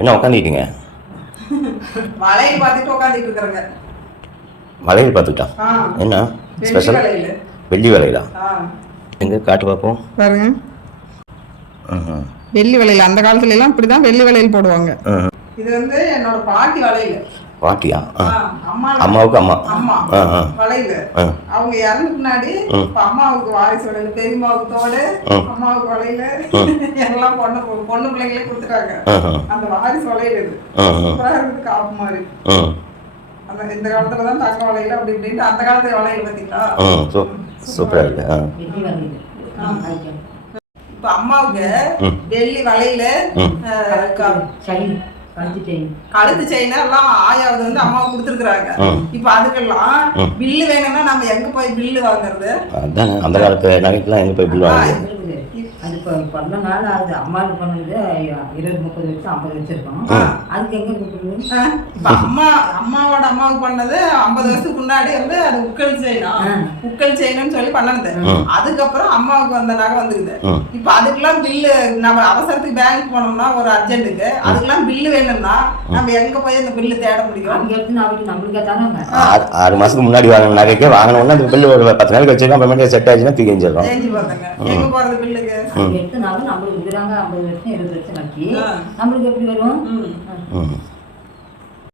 என்ன உட்காந்துக்கிட்டீங்க? வளையல் பார்த்துட்டு உட்காந்துட்டு இருக்கிறேங்க. வளையல் பார்த்துட்டா? என்ன ஸ்பெஷல்? வெள்ளி வளையலா? எங்க காட்டு பார்ப்போம். பாருங்க, வெள்ளி வளையல். அந்த காலத்துல எல்லாம் இப்படிதான் வெள்ளி வளையல் போடுவாங்க. இது வந்து என்னோட பாட்டி வளையல். பாட்டியா? அம்மாவுக்கு அம்மா வளையல். அவங்க இறந்து பின்னாடி அம்மாவுக்கு வாரிசு வளையல், பெரியம்மாவுக்கு தோடு, அம்மாவுக்கு வளையல் எல்லாம் பொண்ணு பிள்ளைங்களே கொடுத்துட்டாங்க. அந்த வாரிசு வளையல் இது இருக்கு, காப்பு மாதிரி. அந்த இந்த காலத்துலதான் தங்க வளையல் அப்படி இப்படின்ட்டு அந்த காலத்துல வளையல் பார்த்தீங்களா? சூப்பரா இருக்கு. இப்ப அம்மாவுக்கு வெள்ளி வளையல, கழுத்து செயின் எல்லாம் ஆயாவது வந்து அம்மாவுக்கு கொடுத்துருக்காங்க. இப்ப அதுக்கெல்லாம் பில்லு வேணும்னா நம்ம எங்க போய் பில்லு வாங்குறது? அதான் அந்த காலத்து நகைக்கெல்லாம் எங்க போய் பில்லு வாங்குறது? அது இப்போ பண்ண நாள் ஆகுது. அம்மாவுக்கு பண்ணது 20-30 வருஷம் 50 வச்சிருக்கோம். அதுக்கு எங்க கொடுக்குறது? அம்மாவோட அம்மாவுக்கு பண்ணது 50 வருஷத்துக்கு முன்னாடி வந்து அது உக்கல் செயின்னு சொல்லி பண்ணது. அதுக்கப்புறம் அம்மாவுக்கு வந்த நகை வந்துக்குது. இப்ப அதுக்கெல்லாம் பில்லு நம்ம அவசரத்துக்கு பேங்க் போனோம்னா ஒரு அர்ஜென்ட்டுக்கு அதுக்கெல்லாம் பில்லு வேணும்னா நம்ம எங்க போய் அந்த பில்லு தேட முடியும்? அங்க எடுத்து நம்மளுக்கே தானே 6 மாசத்துக்கு முன்னாடி வாங்கின நகைக்கே வாங்கினோம்னா அந்த பில்லு ஒரு 10 நாளைக்கு வச்சிருக்கோம். அப்புறமேட்டு செட் ஆச்சுன்னா தூக்கி எஞ்சிடறோம். எங்க போறது பில்லுக்கு? எடுத்துனாலும் நம்மளுக்கு இருக்கிறாங்க 50 வருஷம் 20 வருஷம் கட்டி நம்மளுக்கு எப்படி வரும்?